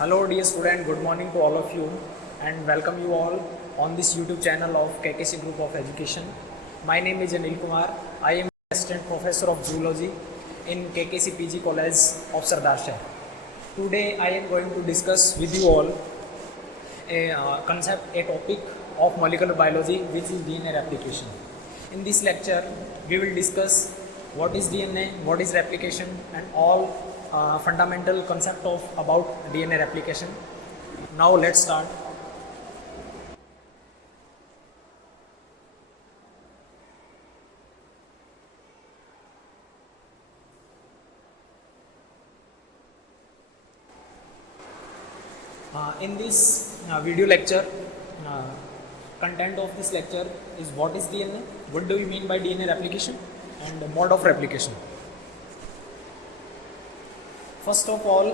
Hello dear student, good morning to all of you and welcome you all on this YouTube channel of KKC Group of Education. My name is Anil Kumar. I am Assistant Professor of Zoology in KKC PG College of Sardar Shah. Today I am going to discuss with you all a topic of molecular biology, which is DNA replication. In this lecture, we will discuss what is DNA, what is replication, and all fundamental concept of about DNA replication. Now let's start. In this video lecture, content of this lecture is what is DNA, what do we mean by DNA replication, and the mode of replication. First of all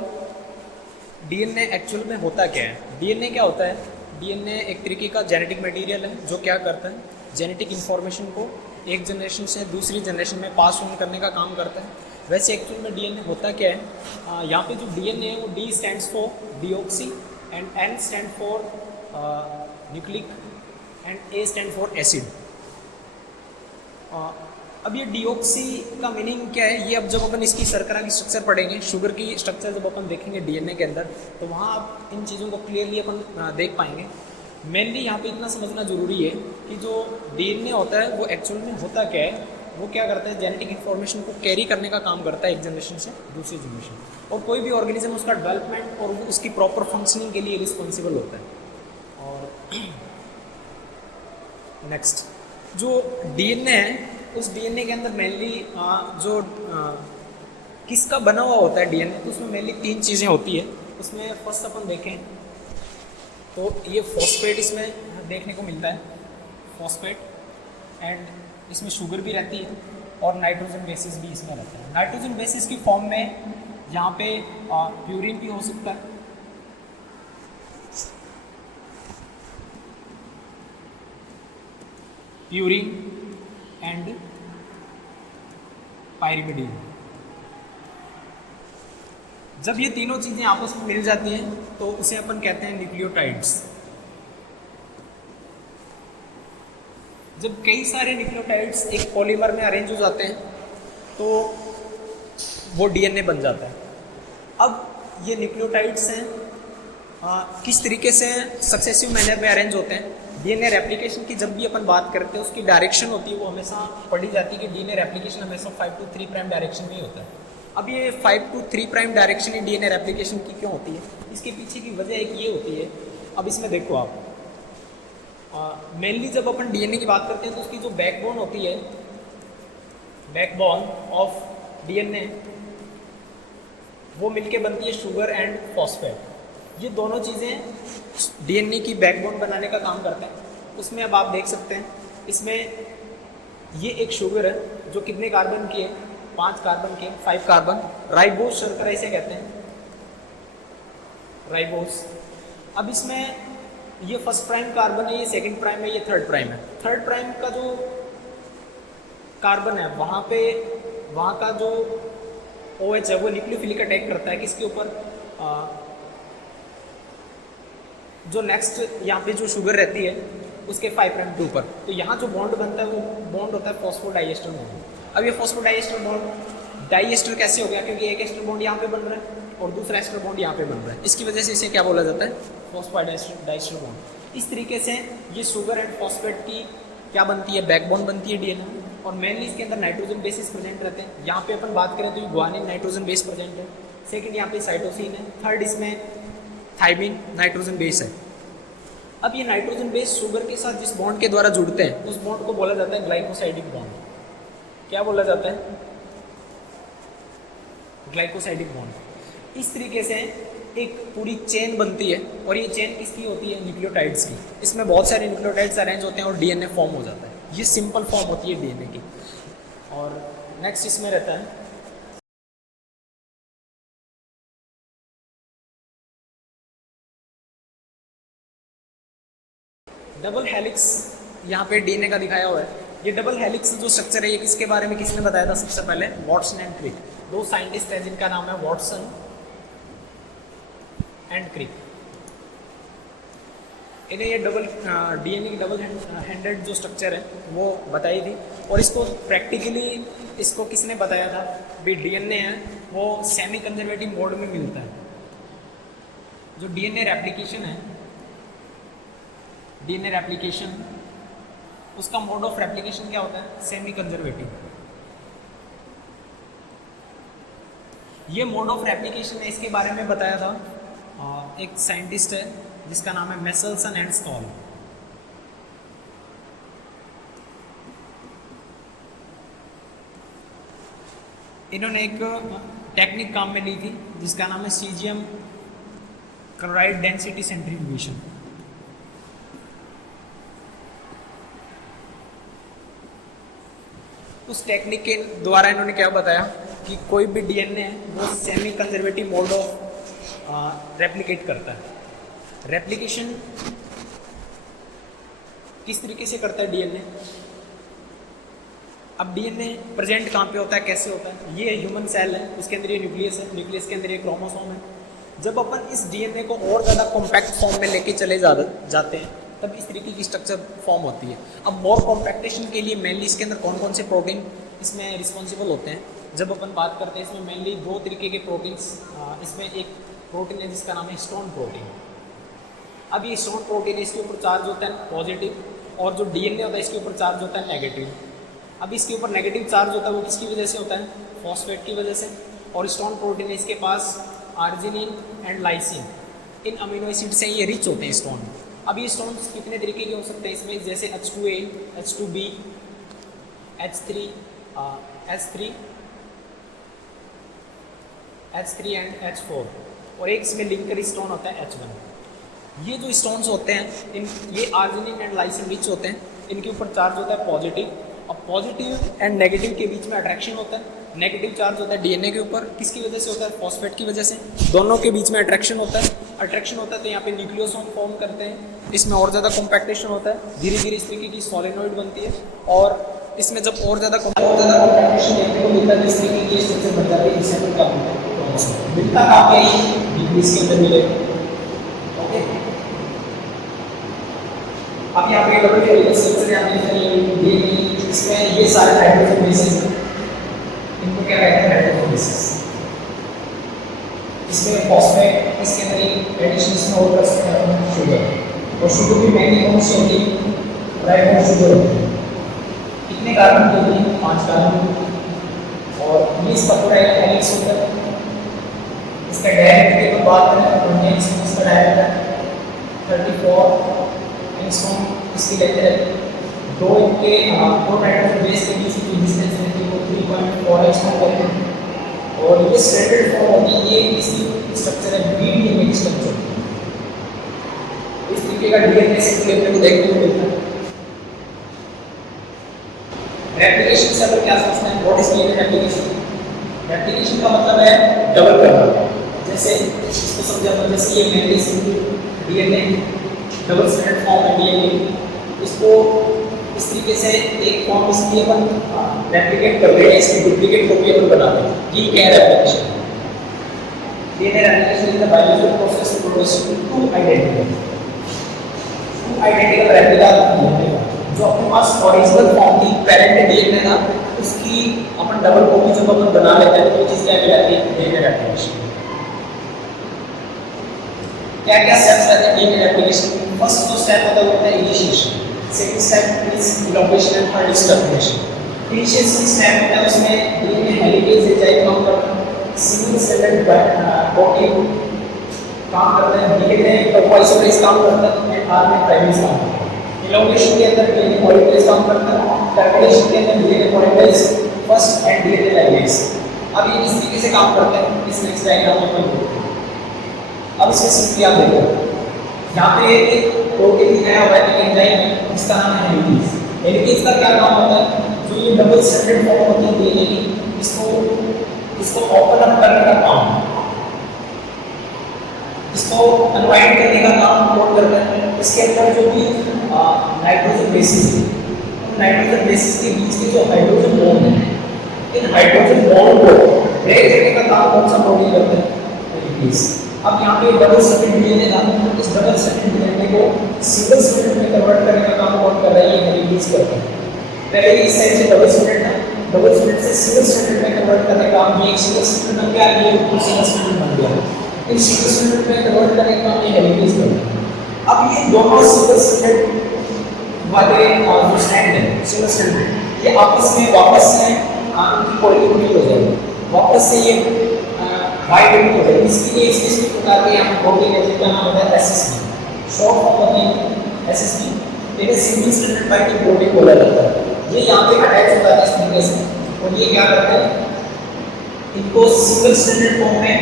DNA actual में होता क्या है? DNA क्या होता है? DNA एक तरीके का जेनेटिक मटेरियल है जो क्या करता है, जेनेटिक इन्फॉर्मेशन को एक जनरेशन से दूसरी जनरेशन में पास ऑन करने का काम करता है. वैसे एक्चुअल में डीएनए होता क्या है? यहाँ पे जो डीएनए है वो D stands for deoxy and N stand for nucleic and A stand for acid. अब ये डीऑक्सी का मीनिंग क्या है, ये अब जब अपन इसकी शर्करा की स्ट्रक्चर पढ़ेंगे, शुगर की स्ट्रक्चर जब अपन देखेंगे डीएनए के अंदर, तो वहाँ आप इन चीज़ों को क्लियरली अपन देख पाएंगे. मेनली यहाँ पे इतना समझना जरूरी है कि जो डीएनए होता है वो एक्चुअल में होता क्या है, वो क्या करता है, जेनेटिक इन्फॉर्मेशन को कैरी करने का काम करता है एक जनरेशन से दूसरी जनरेशन. और कोई भी ऑर्गेनिज्म उसका डेवलपमेंट और उसकी प्रॉपर फंक्शनिंग के लिए रिस्पॉन्सिबल होता है. और नेक्स्ट जो डीएनए है, उस डीएनए के अंदर मेनली जो किसका बना हुआ होता है डीएनए, तो उसमें मेनली तीन चीज़ें होती है. उसमें फर्स्ट अपन देखें तो ये फॉस्फेट इसमें देखने को मिलता है, फॉस्फेट, एंड इसमें शुगर भी रहती है और नाइट्रोजन बेसिस भी इसमें रहता है. नाइट्रोजन बेसिस की फॉर्म में यहाँ पे प्यूरिन भी हो सकता है, प्यूरिन एंड पायरिमिडीन. जब ये तीनों चीजें आपस में मिल जाती हैं तो उसे अपन कहते हैं न्यूक्लियोटाइड्स. जब कई सारे न्यूक्लियोटाइड्स एक पॉलीमर में अरेंज हो जाते हैं तो वो डीएनए बन जाता है. अब ये न्यूक्लियोटाइड्स हैं किस तरीके से सक्सेसिव मैनर में अरेंज होते हैं. डीएनए रेप्लिकेशन की जब भी अपन बात करते हैं उसकी डायरेक्शन होती है वो हमेशा पढ़ी जाती है कि डीएनए रेप्लिकेशन हमेशा 5 to 3 प्राइम डायरेक्शन में ही होता है. अब ये 5 to 3 prime direction he DNA replication की क्यों होती है, इसके पीछे की वजह एक ये होती है. अब इसमें देखो आप, मेनली जब अपन डीएनए की बात करते हैं तो उसकी जो बैकबोन होती है, बैकबोन ऑफ डीएनए, वो मिलके बनती है शुगर एंड फॉस्फेट. ये दोनों चीज़ें डीएनए की बैकबोन बनाने का काम करते हैं. उसमें अब आप देख सकते हैं इसमें ये एक शुगर है जो कितने कार्बन की है, 5 कार्बन के, 5 कार्बन. राइबोज शर्करा इसे कहते हैं, राइबोज. अब इसमें ये फर्स्ट प्राइम कार्बन है, ये सेकंड प्राइम है, ये थर्ड प्राइम है. थर्ड प्राइम का जो कार्बन है वहाँ पे, वहाँ का जो OH है वो न्यूक्लियोफिलिक अटैक करता है किसके ऊपर, जो नेक्स्ट यहाँ पे जो शुगर रहती है उसके 5 प्राइम के ऊपर. तो यहाँ जो बॉन्ड बनता है वो बॉन्ड होता है फॉस्फोडाइएस्टर बॉन्ड. अब ये फॉस्फोडाइएस्टर बॉन्ड डाइएस्टर कैसे हो गया, क्योंकि एक एस्टर बॉन्ड यहाँ पे बन रहा है और दूसरा एस्टर बॉन्ड यहाँ पे बन रहा है. इसकी वजह से इसे क्या बोला जाता है, फॉस्फोडाइएस्टर बॉन्ड. इस तरीके से ये शुगर एंड फॉस्फेट की क्या बनती है, बैकबोन बनती है डीएनए. और मेनली इसके अंदर नाइट्रोजन बेसिस प्रेजेंट रहते हैं. यहाँ पे अपन बात करें तो ये ग्वानिन नाइट्रोजन बेस प्रेजेंट है. सेकेंड यहाँ पे साइटोसिन है. थर्ड इसमें थाइमिन नाइट्रोजन बेस है. अब ये नाइट्रोजन बेस शुगर के साथ जिस बॉन्ड के द्वारा जुड़ते हैं उस बॉन्ड को बोला जाता है ग्लाइकोसाइडिक बॉन्ड. क्या बोला जाता है, ग्लाइकोसाइडिक बॉन्ड. इस तरीके से एक पूरी चेन बनती है और ये चेन किसकी होती है, न्यूक्लियोटाइड्स की. इसमें बहुत सारे न्यूक्लियोटाइड्स अरेंज होते हैं और डीएनए फॉर्म हो जाता है. ये सिंपल फॉर्म होती है डीएनए की. और नेक्स्ट इसमें रहता है डबल हेलिक्स. यहाँ पे डीएनए का दिखाया हुआ है. ये डबल हेलिक्स जो स्ट्रक्चर है ये किसके बारे में किसने बताया था सबसे पहले, वॉटसन एंड क्रिक. दो साइंटिस्ट हैं जिनका नाम है वॉटसन एंड क्रिक। इन्हें ये डबल डीएनए की डबल हैंडेड जो स्ट्रक्चर है वो बताई थी। और इसको प्रैक्टिकली इसको किसने बताया था भी डीएनए है वो सेमी कंजर्वेटिव मोड में मिलता है। जो डीएनए रेप्लिकेशन है, डीएनए रेप्लिकेशन उसका मोड ऑफ रेप्लिकेशन क्या होता है? Semi conservative. ये मोड ऑफ रेप्लिकेशन है, इसके बारे में बताया था एक साइंटिस्ट है जिसका नाम है मेसलसन एंड स्टॉल। इन्होंने एक टेक्निक काम में ली थी जिसका नाम है सीजियम क्लोराइड डेंसिटी सेंट्रीफ्यूगेशन। उस टेक्निक के द्वारा इन्होंने क्या बताया कि कोई भी डीएनए है वो semi conservative mode of replicate करता है। रेप्लिकेशन किस तरीके से करता है डीएनए? अब डीएनए प्रेजेंट कहाँ पे होता है, कैसे होता है? ये ह्यूमन सेल है, उसके अंदर ये न्यूक्लियस है, न्यूक्लियस के अंदर ये क्रोमोसोम है। जब अपन इस डीएनए को और ज़्यादा कॉम्पैक्ट फॉर्म में लेके चले जाते हैं तब इस तरीके की स्ट्रक्चर फॉर्म होती है। अब मोर कॉम्पैक्टेशन के लिए मेनली इसके अंदर कौन कौन से प्रोटीन इसमें रिस्पॉन्सिबल होते हैं? जब अपन बात करते हैं इसमें मेनली दो तरीके के प्रोटीन्स, इसमें एक प्रोटीन है जिसका नाम है हिस्टोन प्रोटीन। अब ये हिस्टोन प्रोटीन इसके ऊपर चार्ज होता है पॉजिटिव, और जो डीएनए होता है इसके ऊपर चार्ज होता है नेगेटिव। अब इसके ऊपर नेगेटिव चार्ज होता है वो किसकी वजह से होता है? फॉस्फेट की वजह से। और हिस्टोन प्रोटीन इसके पास आर्जिनिन एंड लाइसिन, इन अमीनो एसिड से ये रिच होते हैं स्टोन। अब ये स्टोन्स कितने तरीके के हो सकते हैं इसमें? जैसे H2A, H2B, H3 and H4, और एक इसमें लिंकर स्टोन होता है H1। ये जो स्टोन्स होते हैं ये आर्जिनिन एंड लाइसिन रिच होते हैं, इनके ऊपर चार्ज होता है पॉजिटिव, और पॉजिटिव एंड नेगेटिव के बीच में अट्रैक्शन होता है। नेगेटिव चार्ज होता है डीएनए के ऊपर, किसकी वजह से होता है? फॉस्फेट की वजह से। दोनों के बीच में अट्रैक्शन होता है, तो यहाँ पे न्यूक्लियोसोम फॉर्म करते हैं, इसमें और ज़्यादा कॉम्पैक्टेशन होता है, धीरे धीरे इस तरीके की सोलेनोइड बनती है, और इसमें जब और ज़्यादा कॉम्पैक्टेशन देखने को मिलता है इस तरीके की स्ट्रक्चर बन जाती है, इससे अपन क्या मिलता है आपके इसके अंदर मिलेगा। ओके, अब यहाँ पे डबल स्ट्रक्चर इसमें ये सारे हाइड्रोजन बेसिस हैं, इनको क्या कहते हैं? Hydrogen basis. इसमें फॉस्फेट, इसके अंदर एक एडिशन इसमें और कर सकते हैं हम शुगर, और शुगर भी महंगी कौन सी होती है? राइबोस शुगर होती है। कितने कार्बन की होती है? 5 कार्बन। और ये इसका पूरा एक हेलिक्स होता है। इसका डायरेक्ट की बात करें तो इसका डायरेक्ट है 34 एंगस्ट्रॉम इसकी लेते हैं। दो नाइट्रोजन बेस के बीच की डिस्टेंस रहती है वो 3.4 एंगस्ट्रॉम करते हैं, और ये स्टैंडर्ड फॉर्म होती है। ये किसी स्ट्रक्चर है बीडीएनए की स्ट्रक्चर, इस तरीके का डीएनए सिंपली अपने को देखने को मिलता है। रेप्लिकेशन से अपन क्या समझते हैं? What is DNA replication? Replication का मतलब है डबल करना। जैसे इसको समझा अपन, जैसे ये mainly DNA double strand form है डीएनए, इसको इस तरीके से एक फॉर्म इसकी अपन रेप्लिकेट कर रहे हैं, इसकी डुप्लीकेट कॉपी अपन बना रहे हैं। ये क्या है replication? DNA replication is the biological process to produce two identical replica जो अपने पास ओरिजिनल फॉर्म की पेरेंट डीएनए था उसकी अपन डबल कॉपी जब अपन बना लेते हैं तो वो चीज क्या कहलाती है? DNA replication. क्या क्या स्टेप्स रहते हैं डीएनए रेप्लिकेशन? फर्स्ट जो स्टेप होता है वो होता है initiation, second step is elongation and third is termination. Initiation step होता है उसमें डीएनए हेलिकेज एंजाइम काम करता है, सिंगल स्ट्रैंडेड प्रोटीन काम करता है, डीएनए टॉपोइसोमेरेज काम करता है, एंड आरएनए प्राइमेज काम करता है। इलॉन्गेशन के अंदर डीएनए पॉलीमरेज काम करता है, टर्मिनेशन के अंदर DNA polymerase first and DNA ligase. अब ये इस तरीके से काम करते हैं, इस नेक्स्ट डायग्राम में अपन देखते हैं। अब इसमें सिंपली आप देखो, यहाँ पे एक प्रोटीन दिखाया हुआ है, एक एंजाइम है जिसका नाम है हेलिकेज। हेलिकेज का क्या काम होता है? जो ये डबल स्ट्रैंडेड फॉर्म होती है डीएनए की, इसको ओपन अप करने का काम, इसको अनवाइंड करने का काम कौन करता है? इसके अंदर जो भी नाइट्रोजन बेसिस है, नाइट्रोजन बेसिस के बीच के जो हाइड्रोजन बॉन्ड है, इन हाइड्रोजन बॉन्ड को ब्रेक करने का काम कौन सा प्रोटीन करता है? हेलिकेज। अब यहाँ पे डबल स्ट्रैंडेड डीएनए था, इस डबल स्ट्रैंडेड डीएनए को सिंगल स्ट्रैंडेड में कन्वर्ट करने का काम कौन कर रहा है? ये हेलिकेज करता है। पहले इस साइड से डबल स्ट्रैंडेड था, डबल स्ट्रैंडेड से सिंगल स्ट्रैंडेड में कन्वर्ट करने का काम, ये एक सिंगल स्ट्रैंडेड बन गया, ये सिंगल स्ट्रैंडेड बन गया। इन सिंगल स्ट्रैंडेड में कन्वर्ट करने का काम ये हेलिकेज करता है। अब ये दोनों सिंगल स्ट्रैंडेड वाले जो स्ट्रैंड है सिंगल स्ट्रैंडेड, ये आपस में वापस से पॉलीगोनल हो जाएगा, वापस से ये बाइडेंट हो जाएगा। इसके लिए स्पेसिफिक प्रकार के यहाँ प्रोटीन है जिसका नाम होता है एसएसपी, शॉर्ट फॉर्म होती है एसएसपी। इन्हें सिंगल स्ट्रैंडेड बाइंडिंग प्रोटीन बोला जाता है। ये यहाँ पे अटैच होता है इस तरीके से, और ये क्या करता है, इनको सिंगल स्ट्रैंडेड फॉर्म में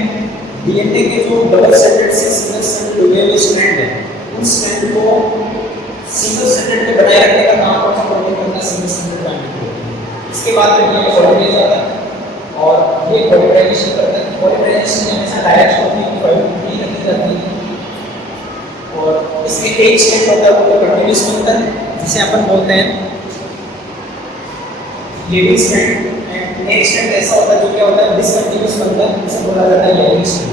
डीएनए के जो डबल स्ट्रैंडेड से सिंगल स्ट्रैंडेड हुए हुए स्ट्रैंड है, उन स्ट्रैंड को सिंगल स्ट्रैंडेड में बनाए रखने का काम कौन सा प्रोटीन करता है? Single stranded binding protein. इसके बाद में ये पॉलीमरेज आता है और ये पॉलीमराइजेशन करता है। पॉलीमराइजेशन हमेशा डायरेक्ट होती है, पॉलीमरेज रखी जाती है, और इसमें एक स्ट्रैंड होता है वो कंटीन्यूअस बनता है, जिसे अपन बोलते हैं लीडिंग स्ट्रैंड, एंड एक स्ट्रैंड ऐसा होता है जो क्या होता है? डिसकंटीन्यूअस बनता है, जिसे बोला जाता है लैगिंग स्ट्रैंड।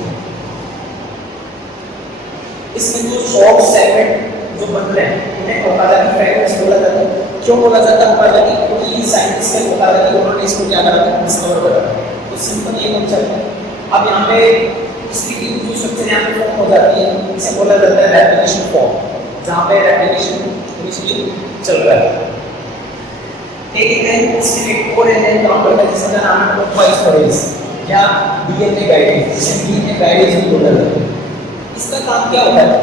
इसमें जो शॉर्ट सेगमेंट जो बन रहे हैं उन्हें ओकाजाकी फ्रैगमेंट्स बोला जाता है। क्यों बोला जाता है ओकाजाकी? क्योंकि साइंटिस्ट ने ओकाजाकी उन्होंने इसको क्या करा था? डिस्कवर करा था। तो सिंपल ये कंसेप्ट है। अब यहाँ पे इस तरीके की जो स्ट्रक्चर यहाँ पे फॉर्म हो जाती है, इसे बोला जाता है रेप्लिकेशन फॉर्म, जहाँ पे रेप्लिकेशन इनिशियली चल रहा है। एक है इसमें एक और एलिमेंट काम करता है जिसका नाम है प्रोफाइल या डीएनए गाइडेज, जिसे डीएनए गाइडेज भी बोला जाता है। इसका काम क्या होता है?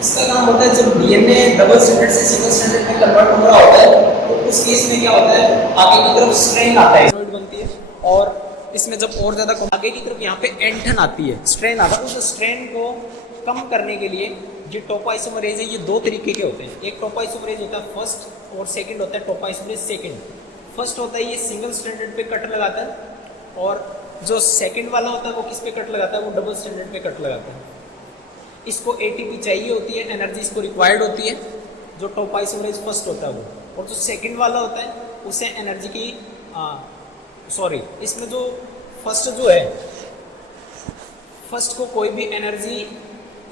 इसका काम होता है जब डीएनए डबल स्ट्रैंडेड से सिंगल स्ट्रैंडेड में कन्वर्ट हो रहा होता है, तो उस केस में क्या होता है? आगे की तरफ स्ट्रैंड आता है, बनती है, और इसमें जब और ज्यादा आगे की तरफ यहाँ पे एंठन आती है, स्ट्रैंड आता है। उस स्ट्रैंड को कम करने के लिए ये टोपोआइसोमरेज है, ये दो तरीके के होते हैं। एक टोपोआइसोमरेज होता है फर्स्ट, और सेकंड होता है टोपोआइसोमरेज सेकंड। फर्स्ट होता है ये सिंगल स्ट्रैंडेड पे कट लगाता है, और जो सेकंड वाला होता है वो किस पे कट लगाता है? वो डबल स्ट्रैंडेड पे कट लगाता है। इसको एटीपी चाहिए होती है, एनर्जी इसको रिक्वायर्ड होती है, जो टोपोआइसोमरेज फर्स्ट होता है वो, और जो सेकंड वाला होता है उसे एनर्जी की इसमें जो फर्स्ट जो है, फर्स्ट को कोई भी एनर्जी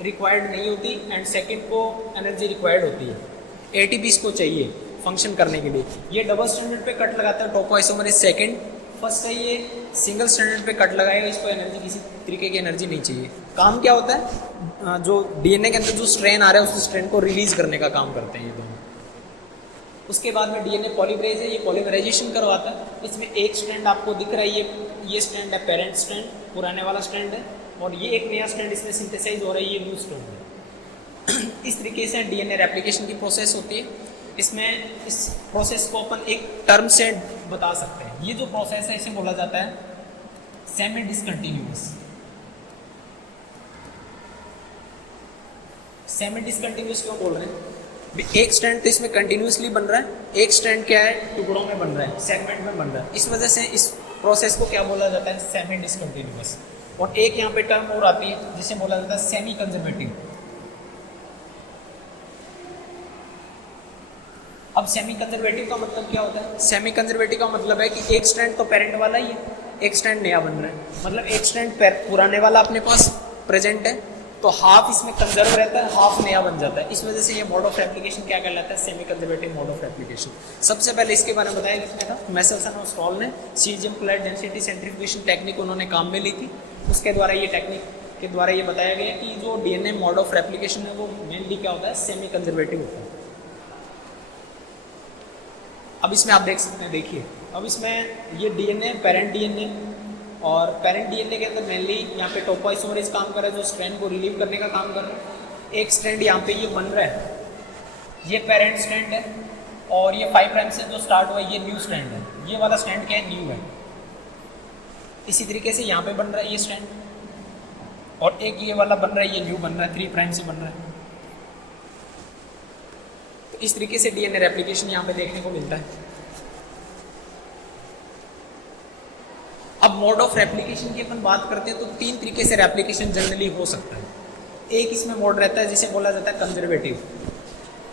रिक्वायर्ड नहीं होती, एंड सेकंड को एनर्जी रिक्वायर्ड होती है। एटीपी इसको चाहिए फंक्शन करने के लिए। ये डबल स्ट्रैंडेड पे कट लगाता है टोपोआइसोमरेज सेकंड, फर्स्ट है ये सिंगल स्ट्रैंडेड पे कट लगाएगा, इसको एनर्जी किसी तरीके की एनर्जी नहीं चाहिए। काम क्या होता है? जो डीएनए के अंदर जो स्ट्रैंड आ रहा है उस स्ट्रैंड को रिलीज करने का काम करते हैं ये दोनों। उसके बाद में डीएनए पॉलीमरेज है, ये पॉलीमराइजेशन करवाता है। इसमें एक स्ट्रैंड आपको दिख रहा है, ये स्ट्रैंड है पेरेंट स्ट्रैंड, पुराने वाला स्ट्रैंड है, और ये एक नया स्ट्रैंड इसमें सिंथेसाइज हो रहा है, ये न्यू स्ट्रैंड है। इस तरीके से डीएनए रेप्लिकेशन की प्रोसेस होती है। इसमें इस प्रोसेस को अपन एक टर्म से बता सकते हैं। ये जो प्रोसेस है इसे बोला जाता है सेमी डिसकंटिन्यूअस। सेमी डिसकंटिन्यूअस क्यों बोल रहे हैं? एक स्ट्रैंड तो इसमें कंटिन्यूसली बन रहा है, एक स्ट्रैंड क्या है? टुकड़ों में बन रहा है, सेगमेंट में बन रहा है। इस वजह से इस प्रोसेस को क्या बोला जाता है? Semi discontinuous. और एक यहाँ पे टर्म और आती है जिसे बोला जाता है सेमी कंजर्वेटिव। अब सेमी कंजर्वेटिव का मतलब क्या होता है? सेमी कंजर्वेटिव का मतलब है कि एक स्ट्रैंड तो पेरेंट वाला ही है, एक स्ट्रैंड नया बन रहा है। मतलब एक स्ट्रैंड पुराने वाला अपने पास प्रेजेंट है, तो हाफ इसमें कंजर्व रहता है, हाफ नया बन जाता है। इस वजह से ये मोड ऑफ रेप्लिकेशन क्या कहलाता है? Semi conservative mode of replication. सबसे पहले इसके बारे में बताया किसने था? मेसेल्सन और स्टॉल ने caesium chloride density centrifugation technique उन्होंने काम में ली थी। उसके द्वारा ये टेक्निक के द्वारा ये बताया गया कि जो डीएनए मोड ऑफ रेप्लिकेशन है वो मेनली क्या होता है? सेमी कंजर्वेटिव होता है। अब इसमें आप देख सकते हैं, देखिए अब इसमें ये डीएनए पेरेंट डीएनए, और पेरेंट डीएनए के अंदर मेनली यहाँ पे टोपोआइसोमरेज काम कर रहा है जो स्ट्रैंड को रिलीव करने का काम कर रहा है। एक स्ट्रैंड यहाँ पे ये बन रहा है, ये पेरेंट स्ट्रैंड है, और ये 5 प्राइम से जो स्टार्ट हुआ है ये न्यू स्ट्रैंड है। ये वाला स्ट्रैंड क्या है? न्यू है। इसी तरीके से यहाँ पे बन रहा है ये स्ट्रैंड, और एक ये वाला बन रहा है, ये न्यू बन रहा है, 3 प्राइम से बन रहा है। तो इस तरीके से डीएनए रेप्लिकेशन यहाँ पे देखने को मिलता है। अब मोड ऑफ रेप्लिकेशन की अपन बात करते हैं तो 3 तरीके से रेप्लिकेशन जनरली हो सकता है। एक इसमें मोड रहता है जिसे बोला जाता है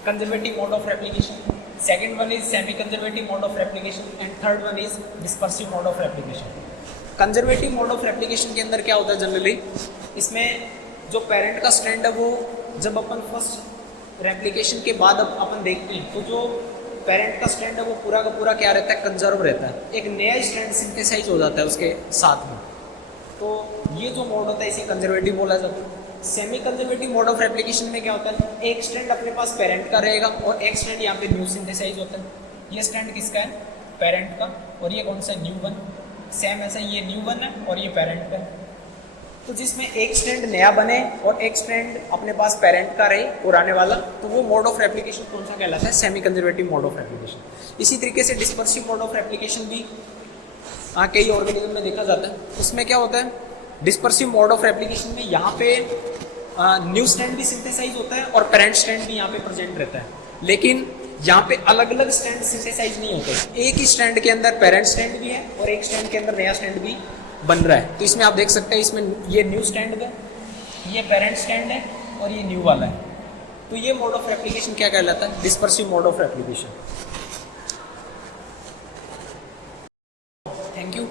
conservative mode of replication, second one is semi conservative mode of replication, and third one is dispersive mode of replication. Conservative mode of replication के अंदर क्या होता है जनरली? इसमें जो पेरेंट का स्ट्रैंड है वो जब अपन फर्स्ट रेप्लिकेशन के बाद अब अपन देखते हैं तो जो पेरेंट का स्ट्रैंड है वो पूरा का पूरा क्या रहता है, कंजर्व रहता है, एक नया स्ट्रैंड सिंथेसाइज हो जाता है उसके साथ में। तो ये जो मोड होता है इसे कंजर्वेटिव बोला जाता है। Semi conservative mode of replication में क्या होता है, एक स्ट्रैंड अपने पास पेरेंट का रहेगा और एक स्ट्रैंड यहाँ पे न्यू सिंथेसाइज होता है। ये स्ट्रैंड किसका है, पेरेंट का, और ये कौन सा, न्यू वन। सेम ऐसा ये न्यू वन है और ये पेरेंट का है। तो जिसमें एक स्ट्रैंड नया बने और एक स्ट्रैंड अपने पास पेरेंट का रहे पुराने वाला, तो वो मोड ऑफ रेप्लिकेशन कौन सा कहलाता है, semi conservative mode of replication. इसी तरीके से डिस्पर्सिव मोड ऑफ रेप्लिकेशन भी कई ऑर्गेनिज्म में देखा जाता है। उसमें क्या होता है, डिस्पर्सिव मोड ऑफ रेप्लिकेशन में यहाँ पे न्यू स्ट्रैंड भी सिंथेसाइज होता है और पेरेंट स्ट्रैंड भी यहाँ पे प्रेजेंट रहता है, लेकिन यहाँ पे अलग अलग स्ट्रैंड सिंथेसाइज नहीं होते। एक ही स्ट्रैंड के अंदर पेरेंट स्ट्रैंड भी है और एक स्ट्रैंड के अंदर नया स्ट्रैंड भी बन रहा है। तो इसमें आप देख सकते हैं, इसमें ये न्यू स्ट्रैंड है, ये पेरेंट स्ट्रैंड है और ये न्यू वाला है। तो ये मोड ऑफ रेप्लिकेशन क्या कहलाता है, dispersive mode of replication. Thank you.